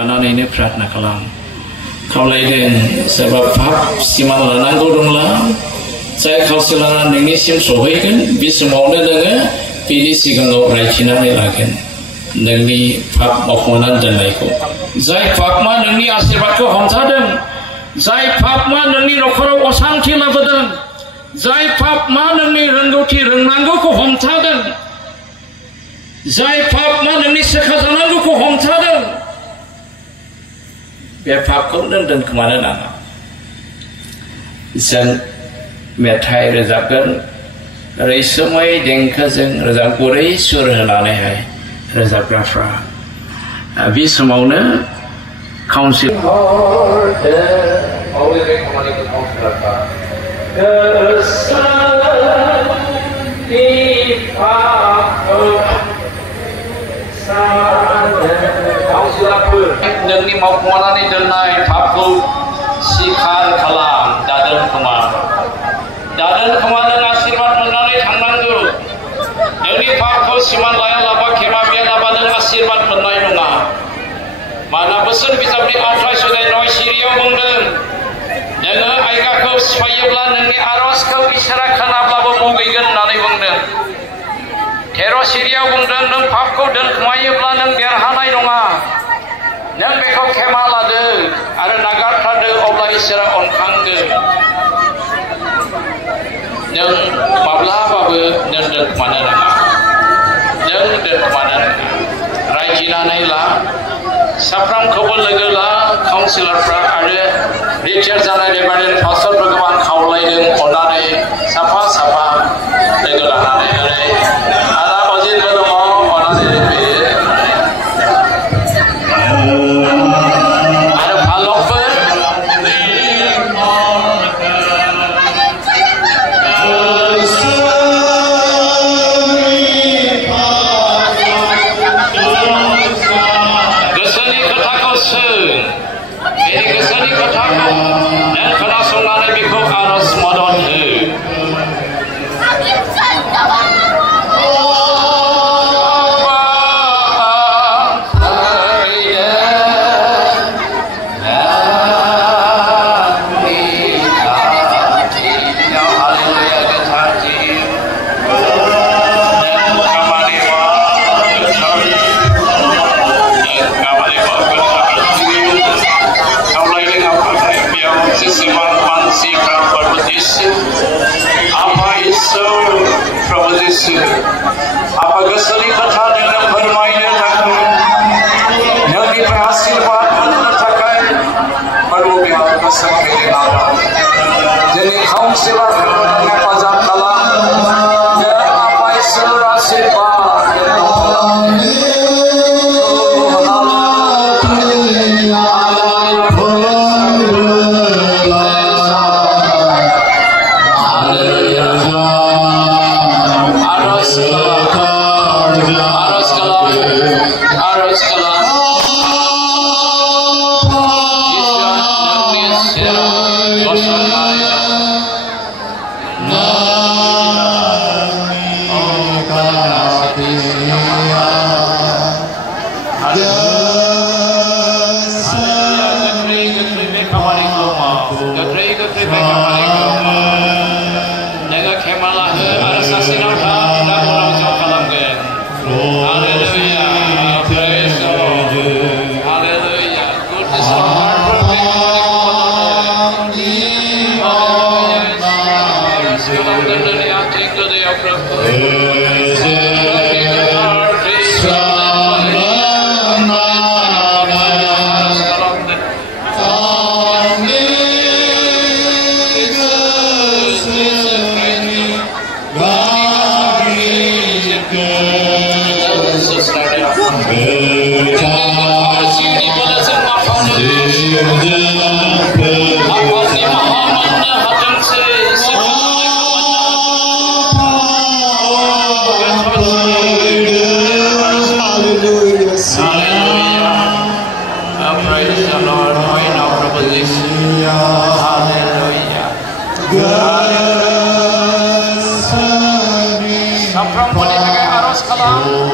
Anaknya pratna kalam. Kaulaiden sebab hak siman lananggo dongla. Saya kausilanan ini sim sohaikan bisa maunya dengan pilih sigangau rajina ni lagi. Nengi hak makunan dan lainku. Zai fakma nengi asirbatku hamsadeng. Zai fakma nengi nokoro osang cila bedeng. Zai fakma nengi renggoti renanggo ku hamsadeng. Zai fakma nengi sekazananggo ku hamsadeng. Biar fakum dan kemana nama. Zan metai rezakan reisumai dengkazeng rezak kurai surah lane hai rezak rafra. Habis semuanya council. Nengni mau kemana ni denai tapu sikar kalam dadan kemana nasibat mengenai tanganku. Nengni tapu siman layan laba kema biar laba dan nasibat mengenai nunga. Mana besun bisa beri antrai sudah noi siria mengden. Nengah aika kau supaya nengni aras kau isyarat kenapa bermugigan nani mengden. Kero siria mengden neng tapu dan kemaya belah neng biar hanai nunga. Nang bekau kemal ada, ada nagar ada oblah isyarat on kangge. Nang bablah babe nang dek mana nama, nang dek mana nama. Rajina nailah, sapram kabul legelah, councilor pra ada, Richard jana daripada pasal perkembangan kaulai dengan ondane, sapa legelah nane. Ada ojin belum mau ondane. Apakah sering kata dengan bermainnya takut yang diberhasil bahkan tercapai perlu pihak kesempat dengan jadi kaum silat dengan pazar kalam dan apa isu rasid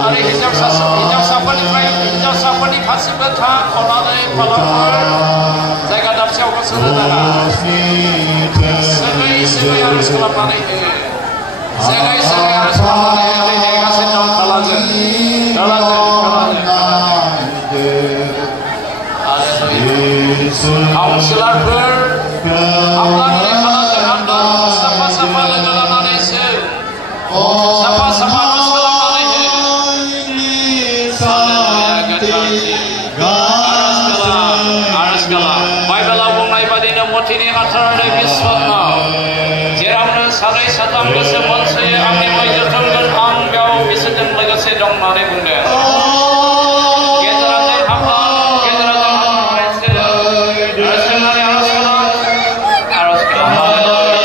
Hari hijab sapa ni kasih betah orang Kepala Jaga dapsiau keseluruhan Segai harus kelapani Segai harus kelapani Kasih daun kalajan Kaunsilar ber Apalagi kalajan anda Sama-sama dengan Malaysia Sama-sama harus kelapani Motini atar dari biswatna, jeramna sadai satam bese monse angin majutan dan angkau bisa dan legasi dong nari bunda. Kejaran apa? Rasionali harus kalah. Rasionali harus kalah nari.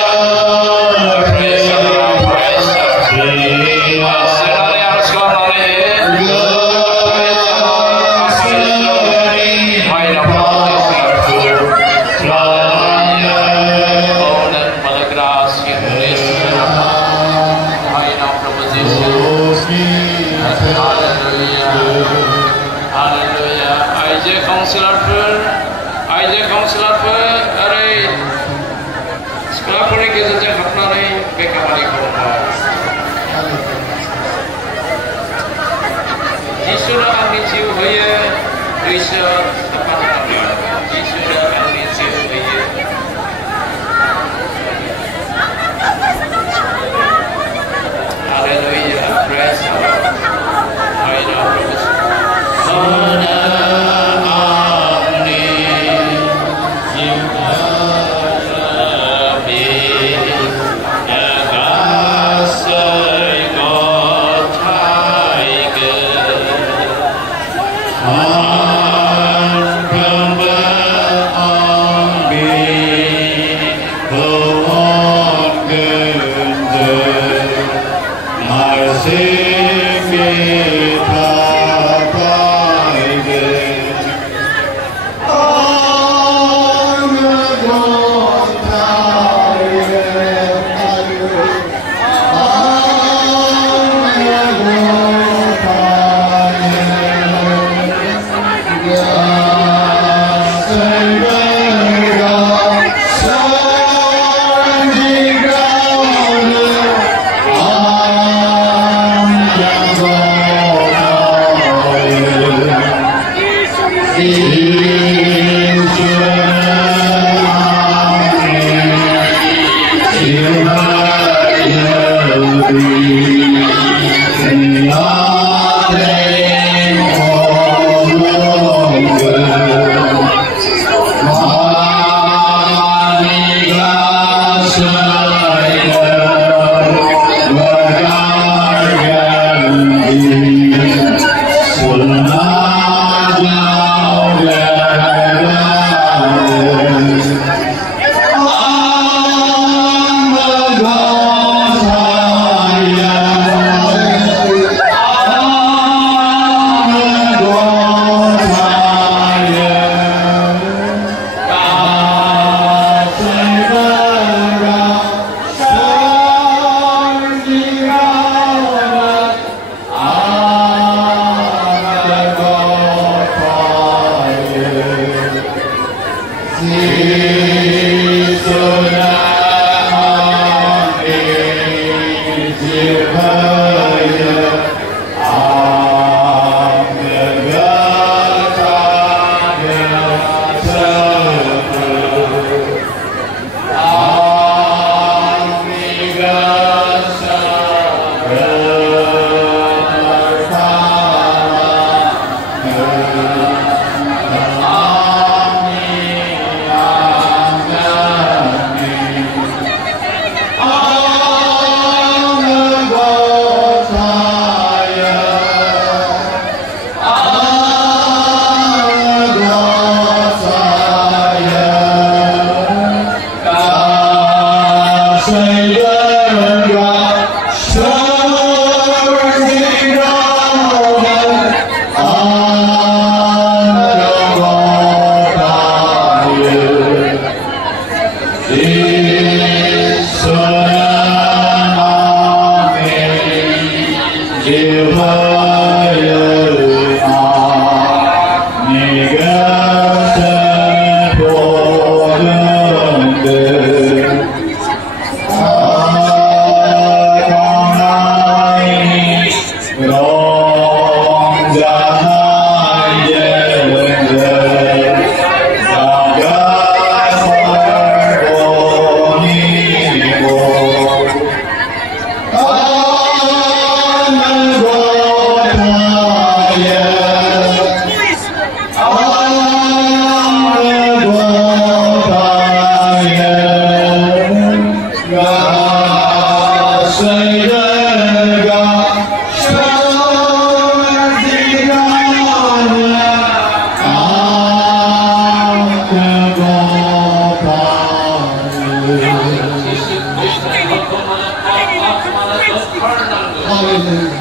Kaunsilar dari sekolah pun kita jangan hafnari bekamali korban. Jisulah angin ciu hoye, riset apa namanya? Jisulah angin ciu hoye. Haleluya, praise God. Haleluya.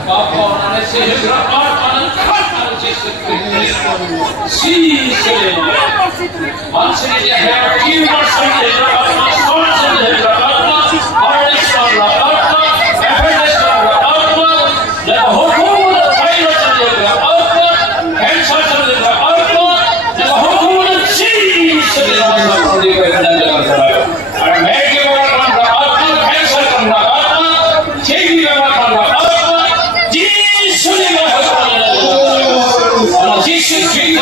Bapa nane sehingga Bapa nane Jesus. Once in the hair, you are something that starts in the hair. Artists are Bapa, efforts are Bapa, the whole pilots of the Bapa, cancers of the Bapa, the whole Jesus is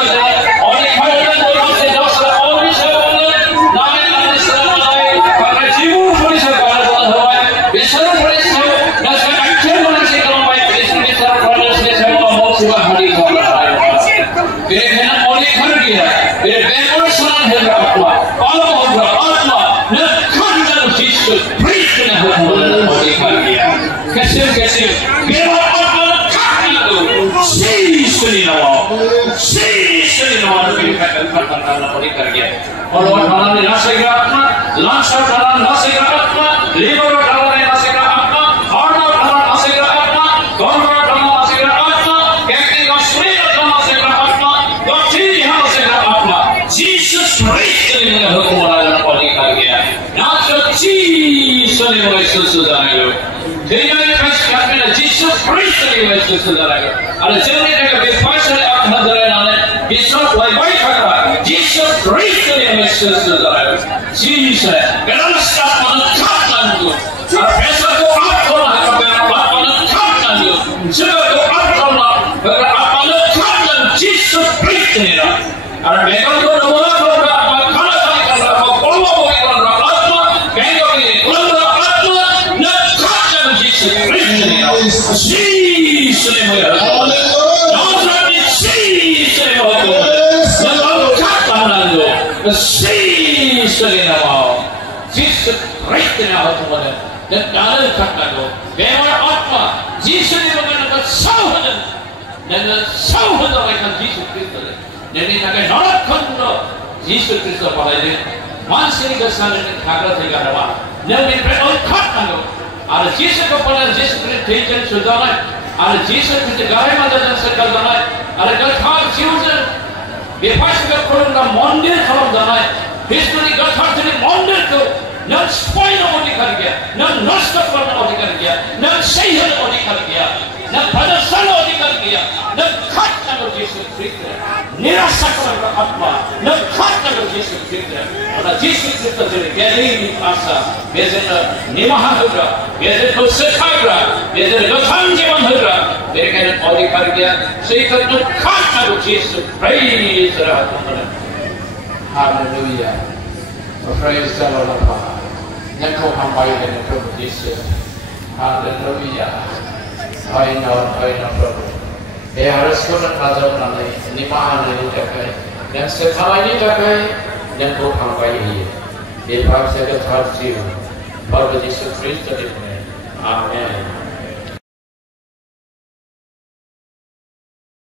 Hallelujah. Praise the Lord of God. Nako hambai dengan Prabhu Jesus. Hallelujah. I know Prabhu. Harus kita belajar mengenai limpahan ini terkait. Dan setelah ini terkait, nako hambai ini. Di bawah segala hal Prabhu Yesus Kristus ini. Amen.